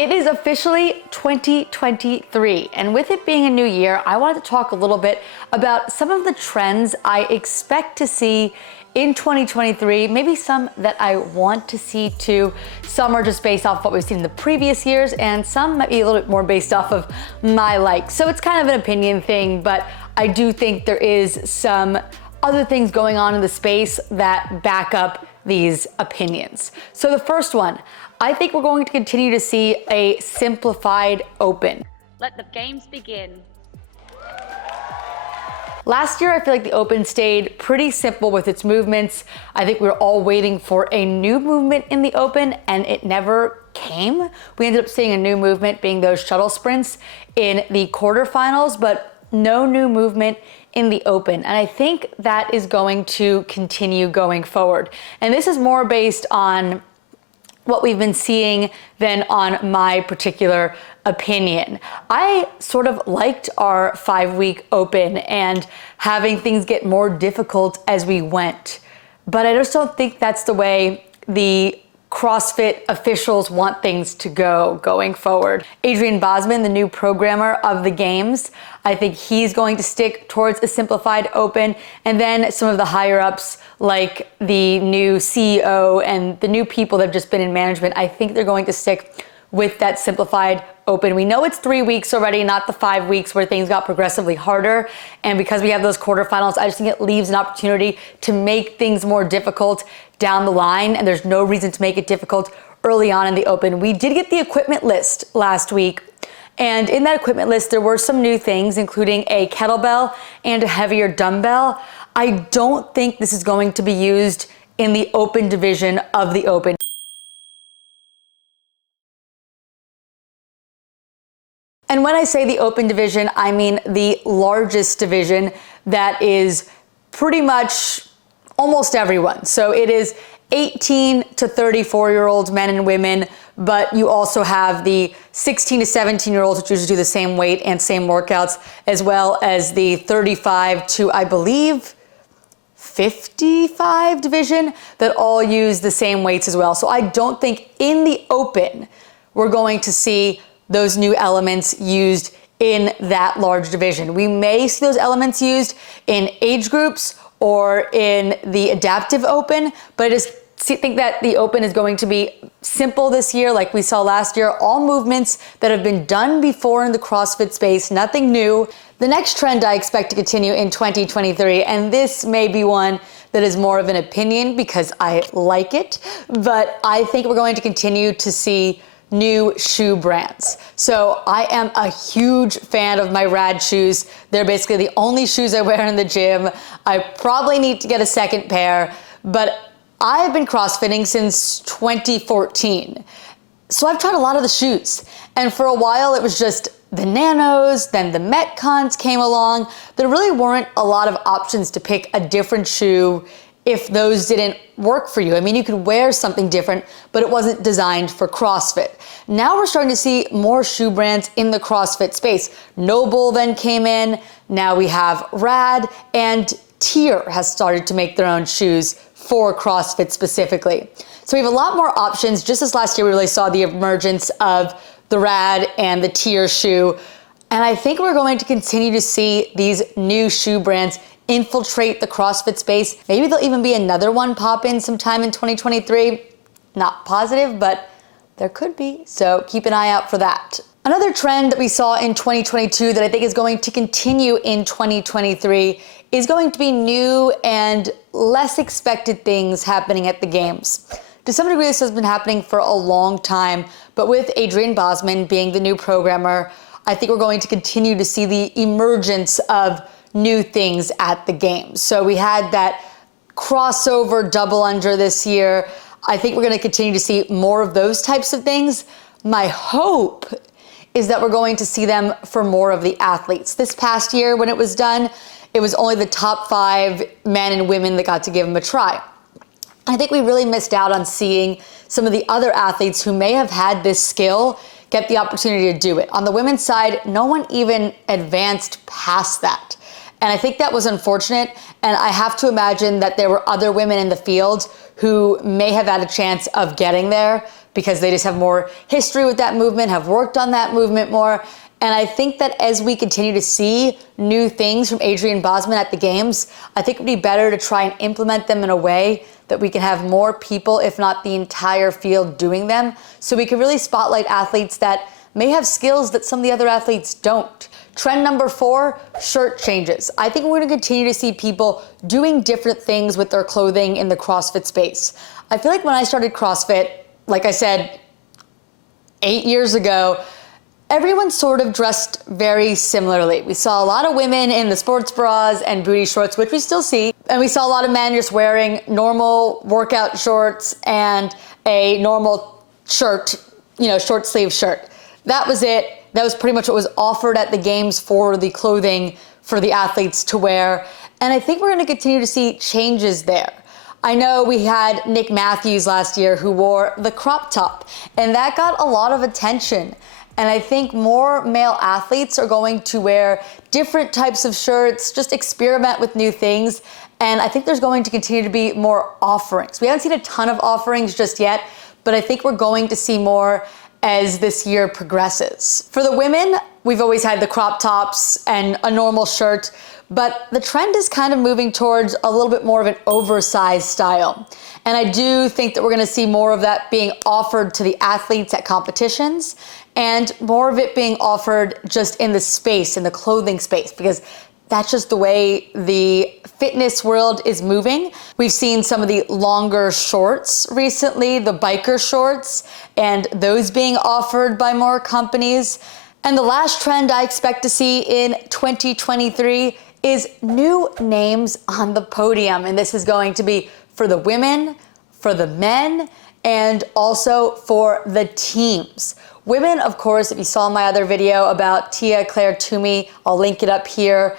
It is officially 2023, and with it being a new year, I wanted to talk a little bit about some of the trends I expect to see in 2023, maybe some that I want to see too. Some are just based off what we've seen in the previous years, and some might be a little bit more based off of my likes. So it's kind of an opinion thing, but I do think there is some other things going on in the space that back up these opinions. So the first one, I think we're going to continue to see a simplified open. Let the games begin. Last year, I feel like the Open stayed pretty simple with its movements. I think we were all waiting for a new movement in the Open, and it never came. We ended up seeing a new movement being those shuttle sprints in the quarterfinals, but no new movement in the Open. And I think that is going to continue going forward. And this is more based on what we've been seeing than on my particular opinion. I sort of liked our 5-week Open and having things get more difficult as we went. But I just don't think that's the way the CrossFit officials want things to go going forward. Adrian Bosman, the new programmer of the games, I think he's going to stick towards a simplified open. And then some of the higher ups like the new CEO and the new people that have just been in management, I think they're going to stick with that simplified open. We know it's 3 weeks already, not the 5 weeks where things got progressively harder. And because we have those quarterfinals, I just think it leaves an opportunity to make things more difficult down the line. And there's no reason to make it difficult early on in the open. We did get the equipment list last week. And in that equipment list, there were some new things, including a kettlebell and a heavier dumbbell. I don't think this is going to be used in the open division of the open. And when I say the open division, I mean the largest division that is pretty much almost everyone. So it is 18 to 34-year-olds, men and women, but you also have the 16 to 17-year-olds, which usually do the same weight and same workouts, as well as the 35 to, I believe, 55 division that all use the same weights as well. So I don't think in the open we're going to see those new elements used in that large division. We may see those elements used in age groups or in the adaptive open, but I just think that the open is going to be simple this year like we saw last year. All movements that have been done before in the CrossFit space, nothing new. The next trend I expect to continue in 2023, and this may be one that is more of an opinion because I like it, but I think we're going to continue to see new shoe brands. So I am a huge fan of my Rad shoes. They're basically the only shoes I wear in the gym. I probably need to get a second pair, but I've been CrossFitting since 2014. So I've tried a lot of the shoes. And for a while it was just the Nanos, then the Metcons came along. There really weren't a lot of options to pick a different shoe if those didn't work for you. I mean, you could wear something different, but it wasn't designed for CrossFit. Now we're starting to see more shoe brands in the CrossFit space. Noble then came in. Now we have Rad, and Tier has started to make their own shoes for CrossFit specifically. So we have a lot more options. Just this last year, we really saw the emergence of the Rad and the Tier shoe. And I think we're going to continue to see these new shoe brands infiltrate the CrossFit space. Maybe there'll even be another one pop in sometime in 2023. Not positive, but there could be. So keep an eye out for that. Another trend that we saw in 2022 that I think is going to continue in 2023 is going to be new and less expected things happening at the games. To some degree, this has been happening for a long time, but with Adrian Bosman being the new programmer, I think we're going to continue to see the emergence of new things at the games. So we had that crossover double under this year. I think we're going to continue to see more of those types of things. My hope is that we're going to see them for more of the athletes. This past year when it was done, it was only the top 5 men and women that got to give them a try. I think we really missed out on seeing some of the other athletes who may have had this skill get the opportunity to do it. On the women's side, no one even advanced past that. And I think that was unfortunate. And I have to imagine that there were other women in the field who may have had a chance of getting there, because they just have more history with that movement, have worked on that movement more. And I think that as we continue to see new things from Adrian Bosman at the games, I think it would be better to try and implement them in a way that we can have more people, if not the entire field, doing them, so we can really spotlight athletes that may have skills that some of the other athletes don't. Trend number 4, shirt changes. I think we're going to continue to see people doing different things with their clothing in the CrossFit space. I feel like when I started CrossFit, like I said, 8 years ago, everyone sort of dressed very similarly. We saw a lot of women in the sports bras and booty shorts, which we still see. And we saw a lot of men just wearing normal workout shorts and a normal shirt, short sleeve shirt. That was it. That was pretty much what was offered at the games for the clothing for the athletes to wear. And I think we're going to continue to see changes there. I know we had Nick Matthews last year who wore the crop top, and that got a lot of attention. And I think more male athletes are going to wear different types of shirts, just experiment with new things. And I think there's going to continue to be more offerings. We haven't seen a ton of offerings just yet, but I think we're going to see more as this year progresses. For the women, we've always had the crop tops and a normal shirt, but the trend is kind of moving towards a little bit more of an oversized style. And I do think that we're gonna see more of that being offered to the athletes at competitions and more of it being offered just in the space, in the clothing space, because that's just the way the fitness world is moving. We've seen some of the longer shorts recently, the biker shorts, and those being offered by more companies. And the last trend I expect to see in 2023 is new names on the podium. And this is going to be for the women, for the men, and also for the teams. Women, of course, if you saw my other video about Tia Claire Toomey, I'll link it up here,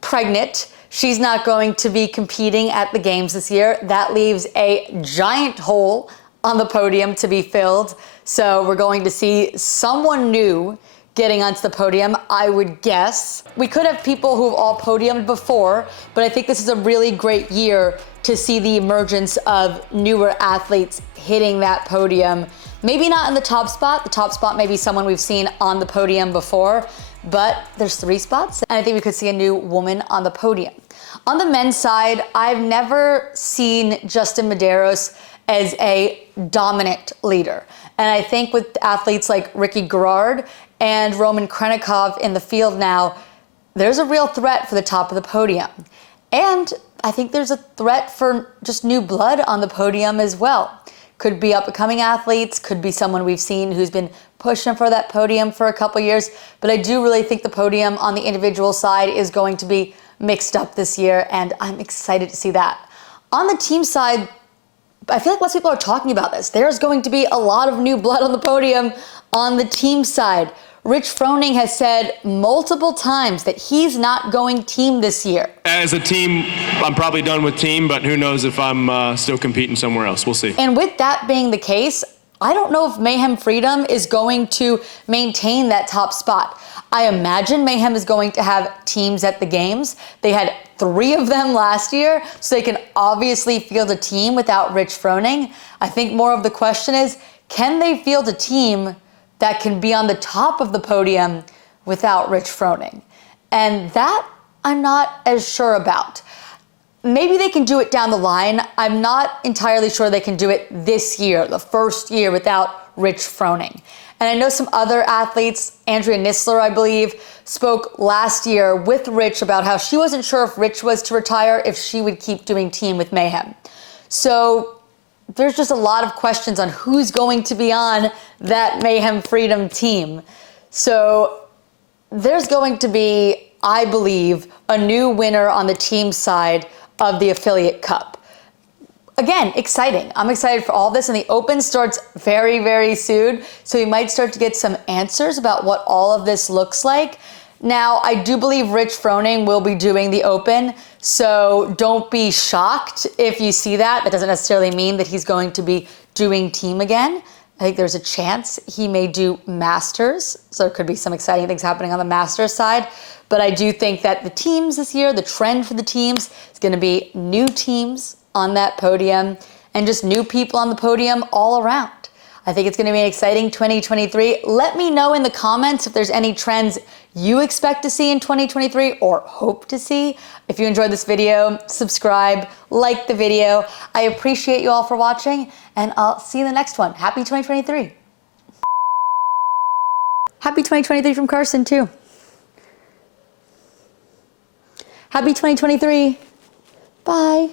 pregnant. She's not going to be competing at the games this year. That leaves a giant hole on the podium to be filled. So we're going to see someone new getting onto the podium, I would guess. We could have people who have all podiumed before, but I think this is a really great year to see the emergence of newer athletes hitting that podium. Maybe not in the top spot. The top spot may be someone we've seen on the podium before, but there's 3 spots, and I think we could see a new woman on the podium. On the men's side, I've never seen Justin Medeiros as a dominant leader. And I think with athletes like Ricky Garrard and Roman Krenikov in the field now, there's a real threat for the top of the podium. And I think there's a threat for just new blood on the podium as well. Could be up-and-coming athletes, could be someone we've seen who's been pushing for that podium for a couple years, but I do really think the podium on the individual side is going to be mixed up this year, and I'm excited to see that. On the team side, I feel like lots of people are talking about this. There's going to be a lot of new blood on the podium on the team side. Rich Froning has said multiple times that he's not going team this year. As a team, I'm probably done with team, but who knows if I'm still competing somewhere else. We'll see. And with that being the case, I don't know if Mayhem Freedom is going to maintain that top spot. I imagine Mayhem is going to have teams at the games. They had 3 of them last year, so they can obviously field a team without Rich Froning. I think more of the question is, can they field a team that can be on the top of the podium without Rich Froning? And that I'm not as sure about. Maybe they can do it down the line. I'm not entirely sure they can do it this year, the first year without Rich Froning. And I know some other athletes, Andrea Nisler, I believe, spoke last year with Rich about how she wasn't sure if Rich was to retire, if she would keep doing team with Mayhem. So there's just a lot of questions on who's going to be on that Mayhem Freedom team. So there's going to be, I believe, a new winner on the team side of the Affiliate Cup. Again, exciting. I'm excited for all this, and the Open starts very, very soon, so we might start to get some answers about what all of this looks like. Now, I do believe Rich Froning will be doing the Open, so don't be shocked if you see that. That doesn't necessarily mean that he's going to be doing team again. I think there's a chance he may do Masters, so there could be some exciting things happening on the Masters side. But I do think that the teams this year, the trend for the teams, is going to be new teams on that podium and just new people on the podium all around. I think it's going to be an exciting 2023. Let me know in the comments if there's any trends you expect to see in 2023 or hope to see. If you enjoyed this video, subscribe, like the video. I appreciate you all for watching, and I'll see you in the next one. Happy 2023. Happy 2023 from Carson, too. Happy 2023. Bye.